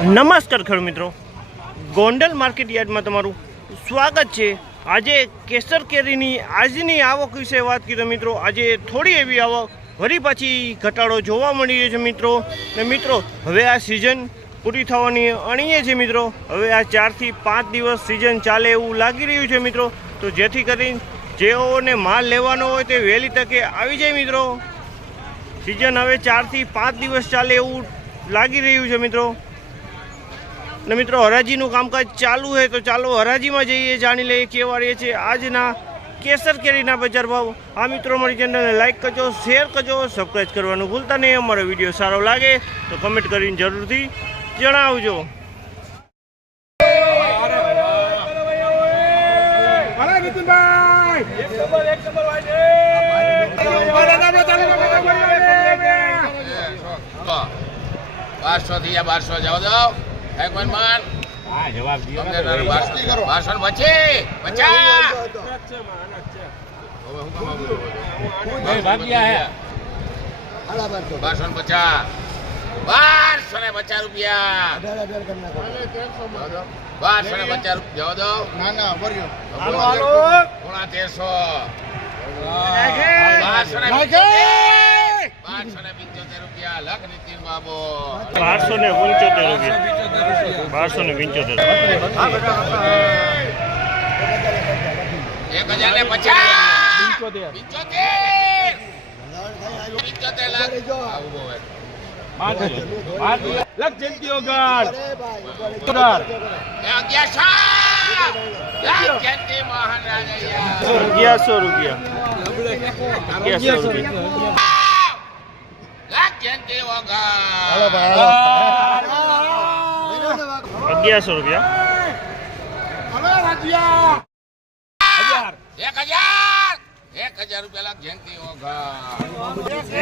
નમસ્કાર ખેડૂત મિત્રો. ગોંડલ માર્કેટ યાર્ડમાં તમારું સ્વાગત છે. આજે કેસર કેરીની આજની આવક વિશે વાત કરીએ મિત્રો, આજે થોડી એવી આવક વળી પાછી ઘટાડો જોવા મળી રહ્યો છે મિત્રો. ને મિત્રો, હવે આ સિઝન પૂરી થવાની અણીએ છે મિત્રો. હવે આ ચારથી પાંચ દિવસ સિઝન ચાલે એવું લાગી રહ્યું છે મિત્રો. તો જેથી કરીને જેઓને માલ લેવાનો હોય તે વહેલી તકે આવી જાય મિત્રો. સિઝન હવે ચારથી પાંચ દિવસ ચાલે એવું લાગી રહ્યું છે મિત્રો. ને મિત્રો, હરાજીનું કામકાજ ચાલુ છે, તો ચાલો હરાજીમાં જઈએ, જાણી લઈએ કેવા રહે છે આજના કેસર કેરીના બજાર ભાવ. આ મિત્રો, અમારી ચેનલને લાઇક કરજો, શેર કરજો સબસ્ક્રાઈબ કરવાનું ભૂલતા નહીં. અમારો વીડિયો સારો લાગે તો કમેન્ટ કરીને જરૂરથી જણાવજો. બારસો થી બારસો, જાઓ જાઓ. તમને તારું બારસો બારસો ને પચી પચાસ? બારસો ને ને રૂપિયા. બારસો ને પચાસ રૂપિયા. જાઓ પોણા તેરસો. બારસો ને બારસો ને પંચોતેર. રૂપિયા. લખ બારસો ને પંચોતેર રૂપિયા બારસો લાખ જયંતિ રૂપિયા. અગિયારસો રૂપિયા. એક હજાર એક હજાર રૂપિયા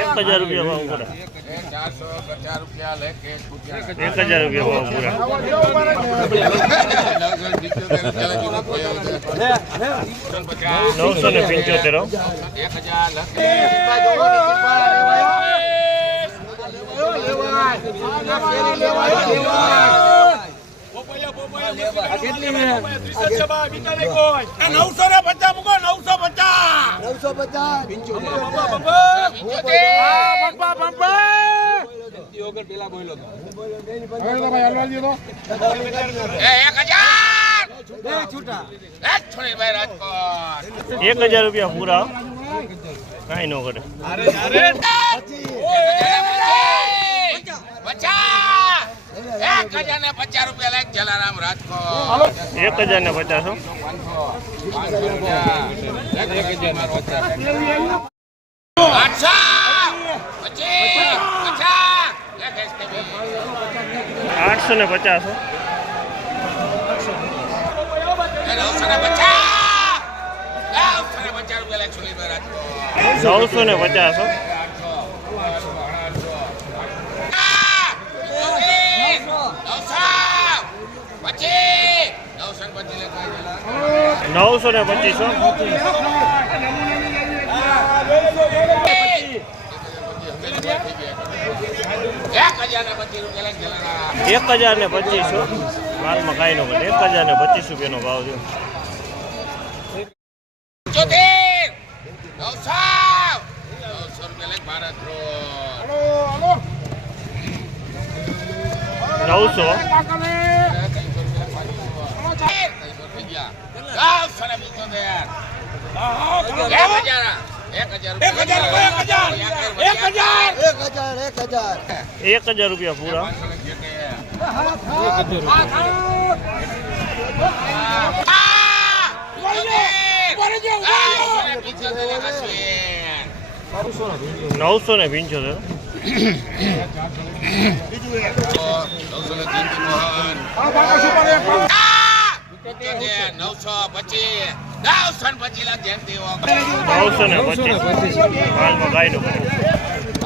એક હજાર રૂપિયા ભાવ ચારસો એક હજાર રૂપિયા ભાવ પૂરા નવસો ને પંચોતેર એક હજાર. નવસો ને પચાસ મૂકો નવસો પચાસ એ એક હજાર એક છોડીભાઈ રાજકોટ એક હજાર રૂપિયા પૂરા. કાંઈ ન કરે પચાસ એક હજાર ને પચાસ રૂપિયા લાખ જલારામ રાજકોટ. એક હજાર ને પચાસ આઠસો પચીસ પચાસ. આઠસો ને પચાસ નવસો ને પચાસ. નવસો ને પચાસ રૂપિયા લાખ છોડીભાઈ રાજકોટ નવસો ને પચાસ. એક હજાર ને પચીસો. માલમાં કાંઈ ન કરે એક હજાર ને પચીસ રૂપિયાનો ભાવ છે નવસો એક હજાર રૂપિયા પૂરા. નવસો ને પંચોતેર. નવસો પચીસ. નવસો ને પચીસ લાખ નવસો ને પચીસ. માલમાં કાંઈ ન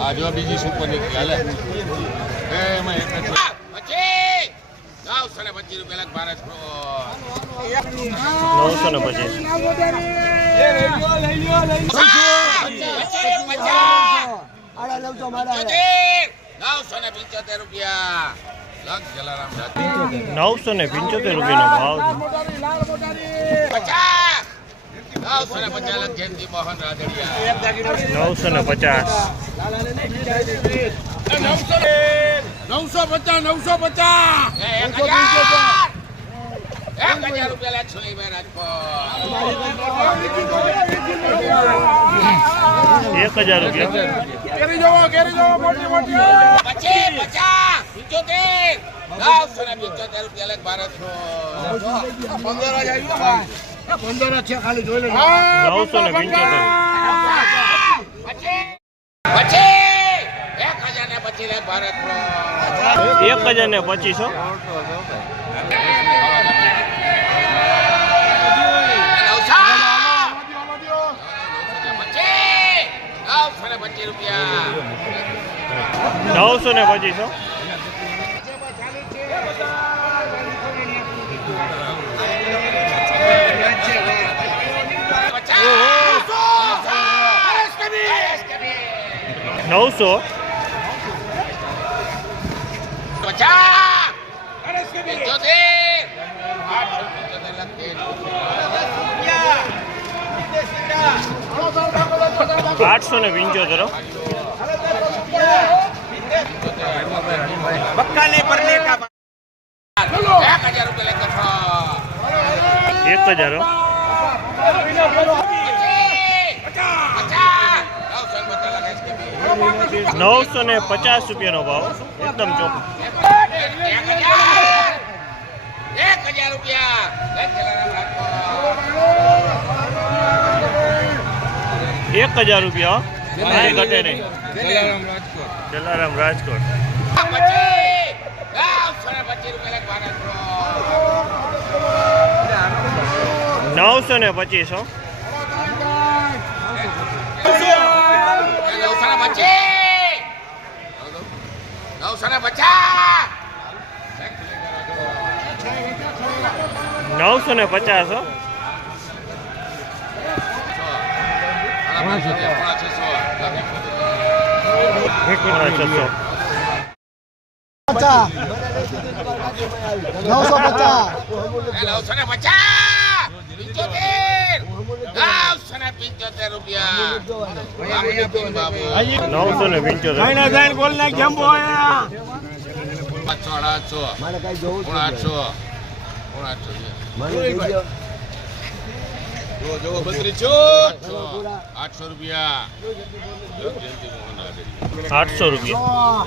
આ જો બીજી સુપર નીકળી હાલે. એમાં એક પચીસ. નવસો ને પચીસ રૂપિયા લાખ ભારત નવસો ને પચીસ. નવસો ને પંચોતેર રૂપિયા. નવસો ને પંચોતેર રૂપિયાનો ભાવ પચાસ નવસો ને પચાસ નવસો ને પચાસ. નવસો પચાસ પચાસ. એક હજાર. રૂપિયા લખ એક હજાર રૂપિયા. કેરી જોવો કેરી જોવો મોટી મોટી. પછી પચાસ પંદર છે ખાલી જોઈ નવસો ને પંચોતેર પછી પછી એક હજાર પછી લખ ભારત એક હજાર ને પચીસો નવસો. ને પચીસો નવસો. આઠસો ને પંચોતેર એક હજાર નવસો ને પચાસ રૂપિયાનો ભાવ. એકદમ ચોખ્ખો. એક હજાર રૂપિયા કાંઈ ઘટે નહીં. જલારામ રાજકોટ. નવસો ને પચીસ હો નવસો ને પચાસ હો પોણા છસો નવસો પચાસ નવસો ને પચાસ પિંચોતેર નવસો ને પિંચોતેર. બોલ ના કેમ આઠસો આઠસો. આઠસો રૂપિયા. આઠસો રૂપિયા.